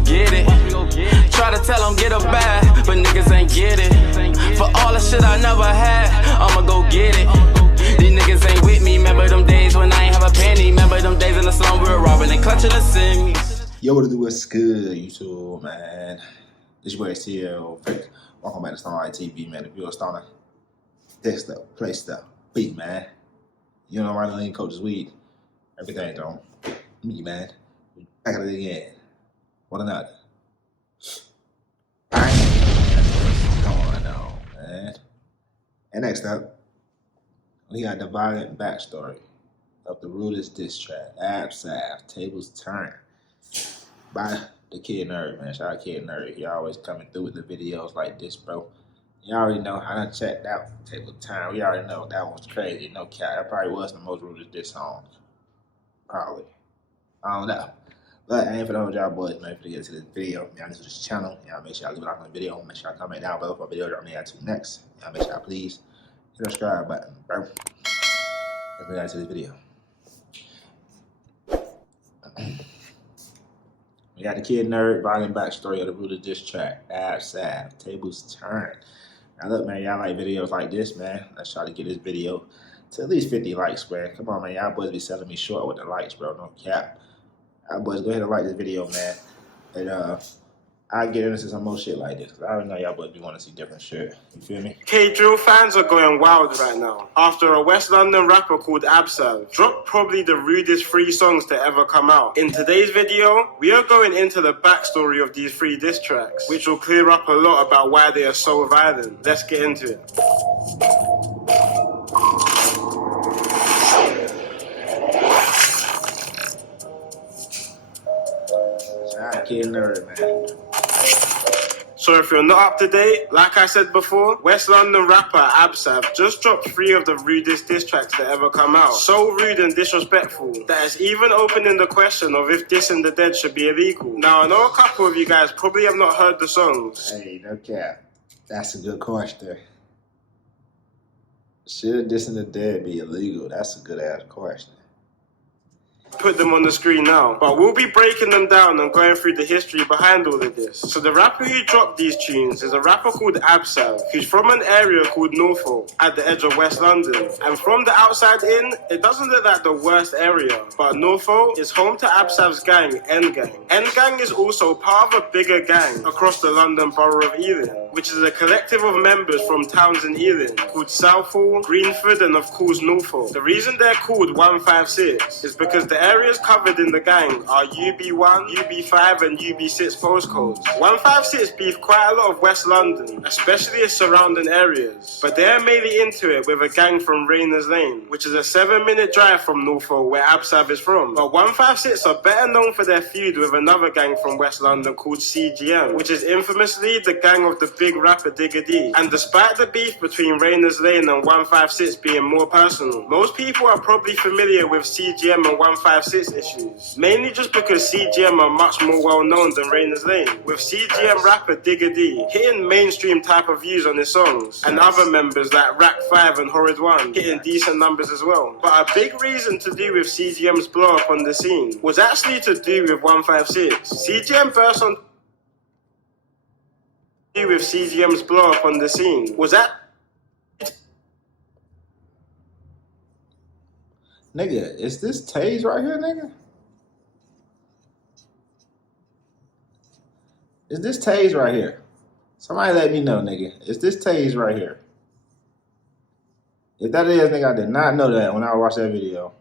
go get it. Try to tell them get a bag, but niggas ain't get it. For all the shit I never had, I'ma go get it. These niggas ain't with me, remember them days when I ain't have a penny. Remember them days in the slum we were robbing and clutching the semis. Yo, what to do? What's good, YouTube, man? This your boy CL. Welcome back to StonerLife TV, man. If you're a stoner, this stuff, play stuff, beat, man. You know, my name coach's weed. Everything on me, man. Back at it again. What another? What's going on, man? And next up, we got the violent backstory of the Rudest diss track, AbzSav, Tables Turn, by the Kid Nerd, man. Shout out Kid Nerd. He always coming through with the videos like this, bro. You already know how to check out Table Turn. We already know that one's crazy. No cap. That probably was the most Rudest diss song. Probably. I don't know. But I ain't for the whole y'all boys, man, for to get to this video. Y'all new to this channel. Y'all make sure y'all leave a like on the video. Make sure y'all comment down below for a video drop me out to next. Y'all make sure y'all please hit the subscribe button, bro. Let's get out to this video. We got the Kid Nerd violent backstory of the Rudest diss track, AbzSav, Tables Turn. Now look, man, y'all like videos like this, man. Let's try to get this video to at least 50 likes, man. Come on, man. Y'all boys be selling me short with the likes, bro. No cap. Y'all boys, go ahead and like this video, man. And I'll get into some more shit like this. Cause I already know y'all boys be want to see different shit. You feel me? K-Drill fans are going wild right now after a West London rapper called AbzSav dropped probably the rudest 3 songs to ever come out. In today's video, we are going into the backstory of these 3 diss tracks, which will clear up a lot about why they are so violent. Let's get into it. Kid Nerd, man. So if you're not up to date, like I said before, West London rapper AbzSav just dropped 3 of the rudest diss tracks that ever come out. So rude and disrespectful that it's even opening the question of if dissing the dead should be illegal. Now I know a couple of you guys probably have not heard the songs. Hey, no cap. That's a good question. Should dissing the dead be illegal? That's a good ass question. Put them on the screen now, but we'll be breaking them down and going through the history behind all of this. So the rapper who dropped these tunes is a rapper called AbzSav, who's from an area called Norfolk at the edge of West London. And from the outside in, it doesn't look like the worst area, but Norfolk is home to AbzSav's gang, N-Gang. N-Gang is also part of a bigger gang across the London borough of Ealing, which is a collective of members from towns in Ealing called Southall, Greenford, and of course Norfolk. The reason they're called 156 is because the areas covered in the gang are UB1, UB5, and UB6 postcodes. 156 beef quite a lot of West London, especially its surrounding areas, but they're mainly into it with a gang from Rayners Lane, which is a 7-minute drive from Norfolk where AbzSav is from. But 156 are better known for their feud with another gang from West London called CGM, which is infamously the gang of the big rapper Digger D. And despite the beef between Rayners Lane and 156 being more personal, most people are probably familiar with CGM and 156 issues, mainly just because CGM are much more well known than Rayners Lane, with CGM rapper Digger D hitting mainstream type of views on his songs, and other members like Rack 5 and Horrid 1 hitting decent numbers as well. But a big reason to do with CGM's blow up on the scene was actually to do with 156. CGM burst on with CGM's blow up on the scene was that Nigga, is this Taze right here, nigga? Is this Taze right here? Somebody let me know, nigga. Is this Taze right here? If that is, nigga, I did not know that when I watched that video.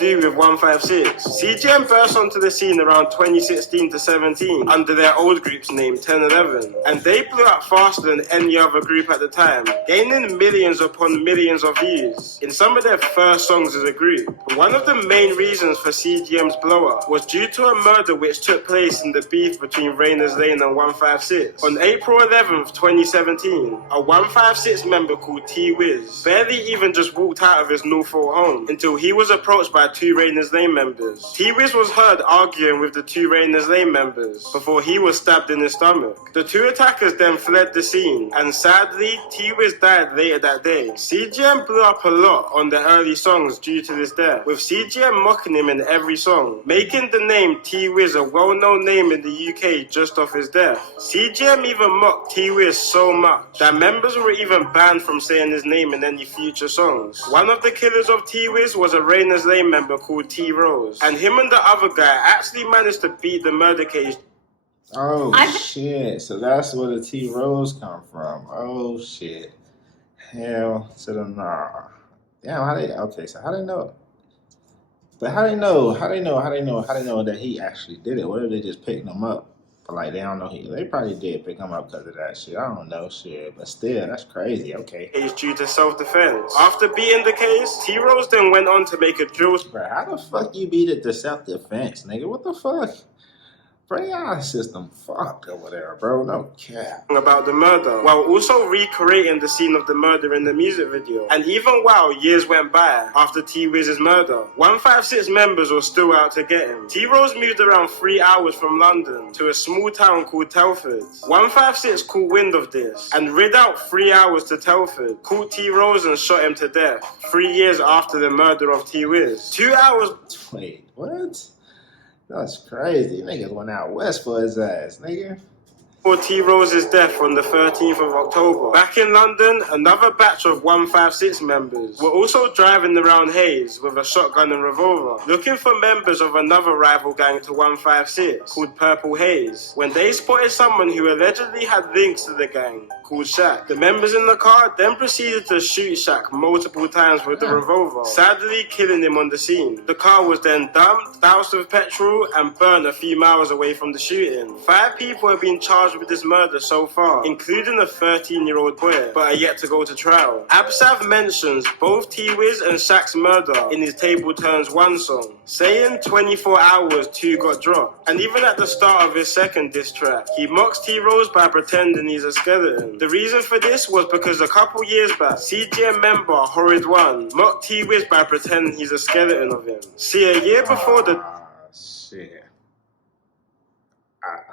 With 156. CGM burst onto the scene around 2016 to 17 under their old group's name 1011, and they blew up faster than any other group at the time, gaining millions upon millions of views in some of their first songs as a group. One of the main reasons for CGM's blow up was due to a murder which took place in the beef between Rayners Lane and 156. On April 11th, 2017, a 156 member called T-Wiz barely even just walked out of his Norfolk home until he was approached by two Rainers Lane members. T-Wiz was heard arguing with the two Rainers Lane members before he was stabbed in his stomach. The two attackers then fled the scene, and sadly, T-Wiz died later that day. CGM blew up a lot on the early songs due to this death, with CGM mocking him in every song, making the name T-Wiz a well-known name in the UK just off his death. CGM even mocked T-Wiz so much that members were even banned from saying his name in any future songs. One of the killers of T-Wiz was a Rainers Lane member called T-Rose, and him and the other guy actually managed to beat the murder case. Oh shit, so that's where the T-Rose come from. Oh shit. Hell to the nah. Damn, so how they know? But how they know that he actually did it? What if they just picked him up? But like, they don't know they probably did pick him up because of that shit. I don't know shit, but still, that's crazy. Okay. Case due to self-defense. After beating the case, T-Rose then went on to make a drill. Bro, how the fuck you beat it to self-defense, nigga? What the fuck? Bro, y'all system fucked over there, bro. No cap. About the murder, while also recreating the scene of the murder in the music video. And even while years went by after T-Wiz's murder, 156 members were still out to get him. T-Rose moved around 3 hours from London to a small town called Telford. 156 caught wind of this and rid out 3 hours to Telford, caught T-Rose and shot him to death 3 years after the murder of T-Wiz. 2 hours. Wait, what? That's crazy. Niggas went out west for his ass, nigga. For T-Rose's death on the 13th of October. Back in London, another batch of 156 members were also driving around Hayes with a shotgun and revolver, looking for members of another rival gang to 156 called Purple Haze, when they spotted someone who allegedly had links to the gang called Shaq. The members in the car then proceeded to shoot Shaq multiple times with the revolver, sadly killing him on the scene. The car was then dumped, doused with petrol, and burned a few miles away from the shooting. 5 people have been charged with this murder so far, including a 13-year-old boy, but are yet to go to trial. AbzSav mentions both T-Wiz and Shaq's murder in his Table Turns 1 song, saying 24 hours 2 got dropped. And even at the start of his second diss track, he mocks T-Rose by pretending he's a skeleton. The reason for this was because a couple years back, CGM member Horrid1 mocked T-Wiz by pretending he's a skeleton of him. See, a year before the...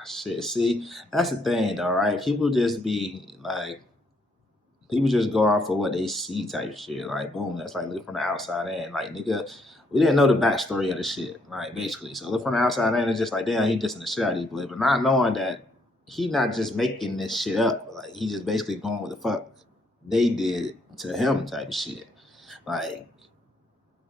Shit, see, that's the thing though, right? People just be like, people just go off of what they see type shit. Like, boom, that's like looking from the outside in. Like, nigga, we didn't know the backstory of the shit, like, basically. So look from the outside in, it's just like, damn, he dissing the shit out of these boys. But not knowing that he not just making this shit up. Like, he just basically going with the fuck they did to him type of shit. Like,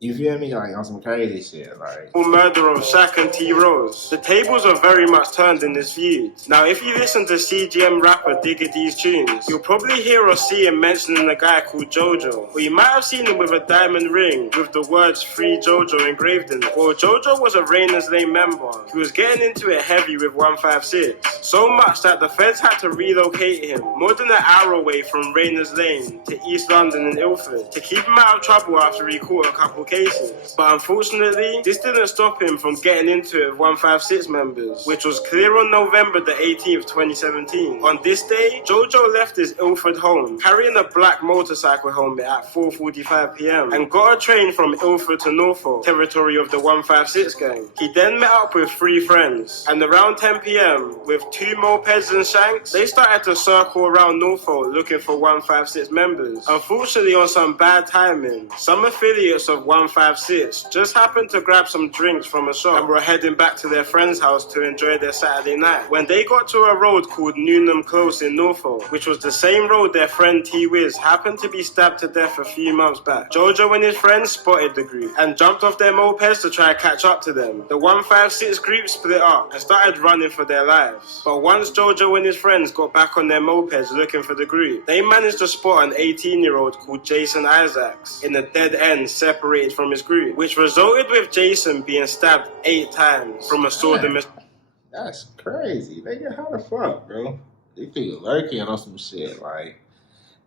you feel me? Like, on some crazy shit, like... murder of Shaq and T-Rose. The tables are very much turned in this feud. Now, if you listen to CGM rapper Digga D's tunes, you'll probably hear or see him mentioning a guy called JoJo. Or you might have seen him with a diamond ring with the words Free JoJo engraved in it. Well, JoJo was a Rainers Lane member who was getting into it heavy with 156. So much that the feds had to relocate him more than an hour away from Rainers Lane to East London and Ilford to keep him out of trouble after he caught a couple cases. But unfortunately, this didn't stop him from getting into it with 156 members, which was clear on November the 18th, 2017. On this day, JoJo left his Ilford home carrying a black motorcycle helmet at 4:45 p.m. and got a train from Ilford to Norfolk, territory of the 156 gang. He then met up with 3 friends, and around 10 p.m, with 2 mopeds and shanks, they started to circle around Norfolk looking for 156 members. Unfortunately, on some bad timing, some affiliates of 156 just happened to grab some drinks from a shop and were heading back to their friend's house to enjoy their Saturday night. When they got to a road called Newnham Close in Norfolk, which was the same road their friend T-Wiz happened to be stabbed to death a few months back, JoJo and his friends spotted the group and jumped off their mopeds to try and catch up to them. The 156 group split up and started running for their lives. But once JoJo and his friends got back on their mopeds looking for the group, they managed to spot an 18-year-old called Jason Isaacs in a dead end separated from his group, which resulted with Jason being stabbed 8 times from a sword and That's crazy. Nigga, how the fuck, bro? These people lurking on some shit. Like,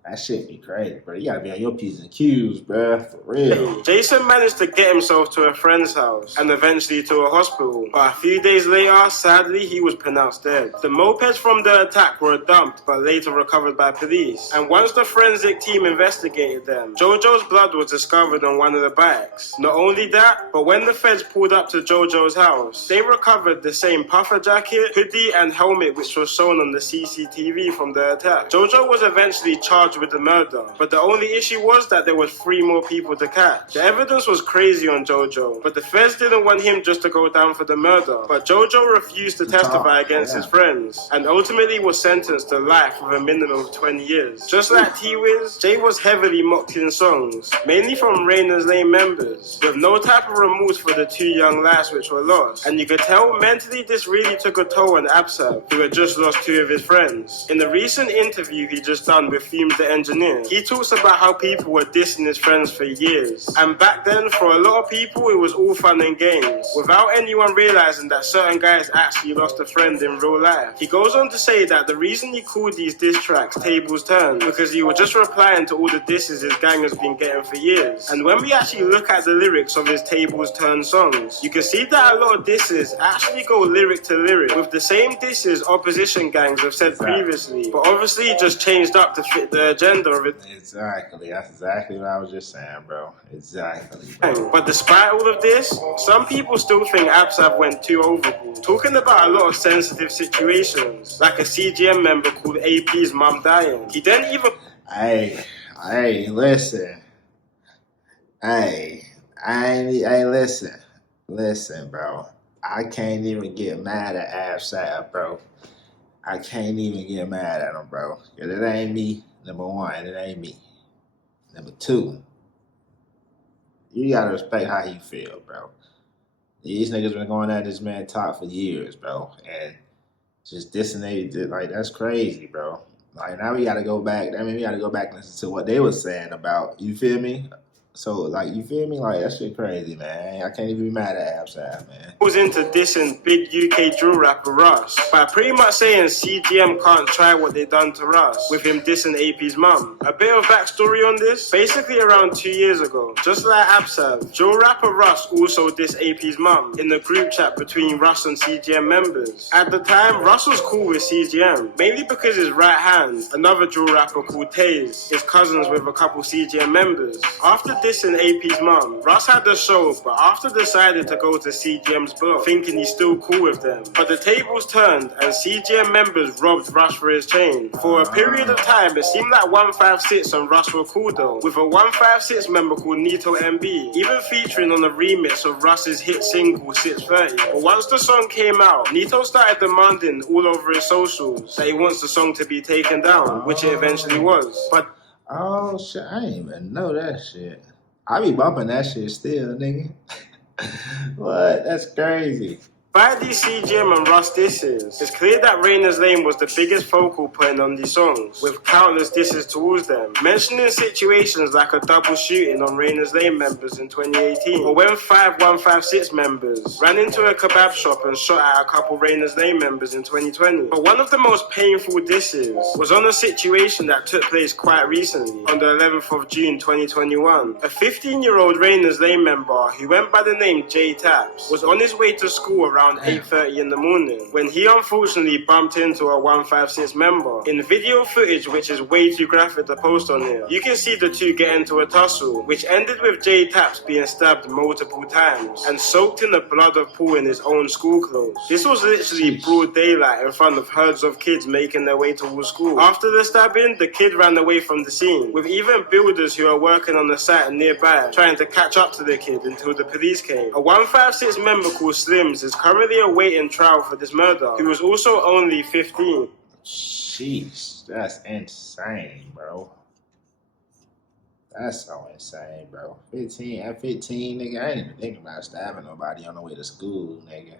That shit be crazy, bro. You gotta be on your P's and Q's, bro. For real. Jason managed to get himself to a friend's house and eventually to a hospital. But a few days later, sadly, he was pronounced dead. The mopeds from the attack were dumped, but later recovered by police. And once the forensic team investigated them, JoJo's blood was discovered on one of the bikes. Not only that, but when the feds pulled up to JoJo's house, they recovered the same puffer jacket, hoodie, and helmet which was shown on the CCTV from the attack. JoJo was eventually charged with the murder, but the only issue was that there was 3 more people to catch. The evidence was crazy on JoJo, but the feds didn't want him just to go down for the murder. But JoJo refused to testify against his friends, and ultimately was sentenced to life with a minimum of 20 years. Just like T-Wiz, Jay was heavily mocked in songs, mainly from Raina's Lane members, with no type of remorse for the 2 young lives which were lost. And you could tell mentally this really took a toll on AbzSav, who had just lost 2 of his friends. In the recent interview he just done with Fumes the Engineer, he talks about how people were dissing his friends for years. And back then, for a lot of people, it was all fun and games, without anyone realizing that certain guys actually lost a friend in real life. He goes on to say that the reason he called these diss tracks Tables Turn, because he was just replying to all the disses his gang has been getting for years. And when we actually look at the lyrics of his Tables Turn songs, you can see that a lot of disses actually go lyric to lyric, with the same disses opposition gangs have said previously, but obviously just changed up to fit the agenda of it. Exactly. That's exactly what I was just saying, bro. Exactly, bro. But despite all of this, some people still think AbzSav went too overboard, talking about a lot of sensitive situations, like a CGM member called AP's mum dying. He didn't even... Hey, listen. Hey, listen, bro. I can't even get mad at AbzSav, bro. I can't even get mad at him, bro. Cause it ain't me, number 1. It ain't me. Number 2, you gotta respect how he feel, bro. These niggas been going at this man top for years, bro. And just dissing it, like, that's crazy, bro. Like, now we gotta go back. I mean, we gotta go back and listen to what they was saying about, you feel me? So, like, you feel me? Like, that shit crazy, man. I can't even be mad at AbzSav, man. Was into dissing big UK drill rapper Russ by pretty much saying CGM can't try what they done to Russ, with him dissing AP's mum. A bit of backstory on this: basically around 2 years ago, just like AbzSav, drill rapper Russ also dissed AP's mum in the group chat between Russ and CGM members. At the time, Russ was cool with CGM, mainly because his right hand, another drill rapper called Taze, is cousins with a couple CGM members. After dissing AP's mum, Russ had the show, but after decided to go to CGM's block, thinking he's still cool with them. But the tables turned, and CGM members robbed Russ for his chain. For a period of time, it seemed like 156 and Russ were cool though, with a 156 member called Nito MB, even featuring on a remix of Russ's hit single 630. But once the song came out, Nito started demanding all over his socials that he wants the song to be taken down, which it eventually was. But oh, shit, I didn't even know that shit. I be bumping that shit still, nigga. What? That's crazy. by these CGM and Russ disses, it's clear that Raina's Lane was the biggest focal point on these songs, with countless disses towards them, mentioning situations like a double shooting on Raina's Lane members in 2018, or when 5156 members ran into a kebab shop and shot at a couple Raina's Lane members in 2020. But one of the most painful disses was on a situation that took place quite recently, on the 11th of June 2021. A 15-year-old Raina's Lane member who went by the name J Taps was on his way to school around 8:30 in the morning when he unfortunately bumped into a 156 member. In video footage, which is way too graphic to post on here, you can see the two get into a tussle, which ended with J Taps being stabbed multiple times and soaked in the blood of Paul in his own school clothes. This was literally broad daylight in front of herds of kids making their way towards school. After the stabbing, the kid ran away from the scene, with even builders who are working on the site nearby trying to catch up to the kid until the police came. A 156 member called Slims is currently awaiting trial for this murder, who was also only 15. Jeez, that's insane, bro. That's so insane, bro. 15, at 15, nigga, I ain't even thinking about stabbing nobody on the way to school, nigga.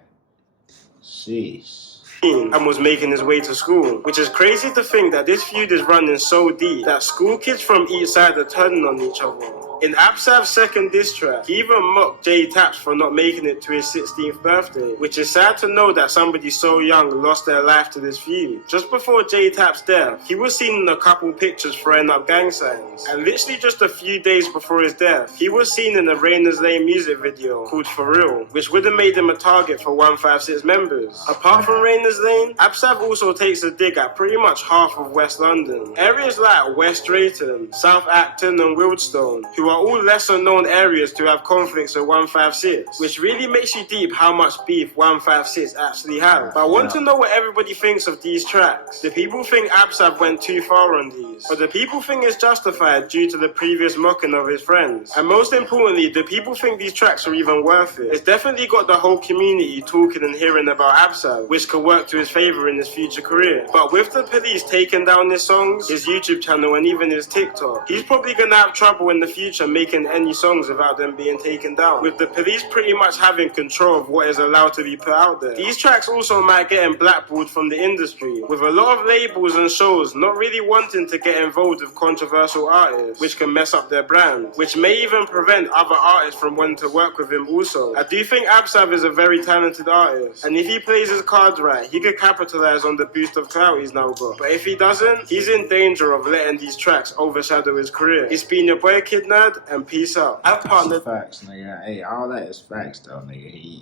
Sheesh. And was making his way to school, which is crazy to think that this feud is running so deep that school kids from each side are turning on each other. In AbzSav's second diss track, he even mocked J Taps for not making it to his 16th birthday, which is sad to know that somebody so young lost their life to this feud. Just before J Tap's death, he was seen in a couple pictures throwing up gang signs, and literally just a few days before his death, he was seen in a Rainer's Lane music video called For Real, which would have made him a target for 156 members. Apart from Rainer's Lane, AbzSav also takes a dig at pretty much half of West London. Areas like West Drayton, South Acton and Wildstone, who are all lesser known areas to have conflicts with 156, which really makes you deep how much beef 156 actually have. But I want to know what everybody thinks of these tracks. Do people think AbzSav went too far on these? Or do people think it's justified due to the previous mocking of his friends? And most importantly, do people think these tracks are even worth it? It's definitely got the whole community talking and hearing about AbzSav, which could work to his favour in his future career. But with the police taking down his songs, his YouTube channel and even his TikTok, he's probably gonna have trouble in the future making any songs without them being taken down, with the police pretty much having control of what is allowed to be put out there. These tracks also might get him blackballed from the industry, with a lot of labels and shows not really wanting to get involved with controversial artists, which can mess up their brand, which may even prevent other artists from wanting to work with him also. I do think AbzSav is a very talented artist, and if he plays his cards right, he could capitalize on the boost of clout he's now got. But if he doesn't, he's in danger of letting these tracks overshadow his career. It's been your boy Kid Nerd, and peace out. I've partnered. Facts, nigga. Hey, all that is facts, though, nigga.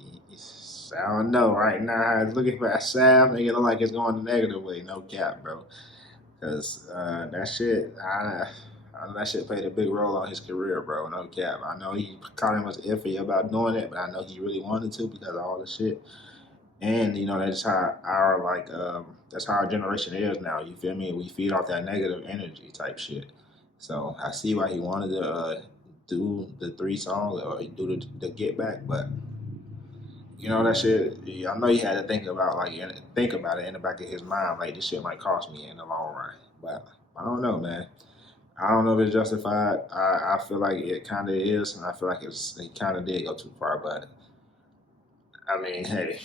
I don't know. Right now, looking for a Sav, nigga, look like it's going the negative way. No cap, bro. Because that shit, I know that shit played a big role on his career, bro. No cap. I know he kind of was iffy about doing it, but I know he really wanted to because of all the shit. And you know that's how our generation is now. You feel me? We feed off that negative energy type shit. So I see why he wanted to do the 3 songs or do the Get Back, but you know that shit. I know he had to think about it in the back of his mind, like this shit might cost me in the long run. But I don't know, man. I don't know if it's justified. I feel like it kind of is, and I feel like he kind of did go too far. But I mean, hey,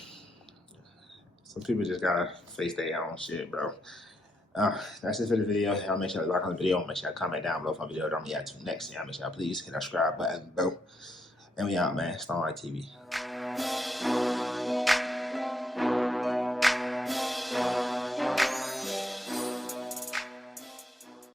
some people just gotta face their own shit, bro. That's it for the video. Y'all make sure to like on the video. Make sure to comment down below for the video. Don't react to next. Y'all make sure to please hit that subscribe button, bro. And we out, man. StonerLife TV.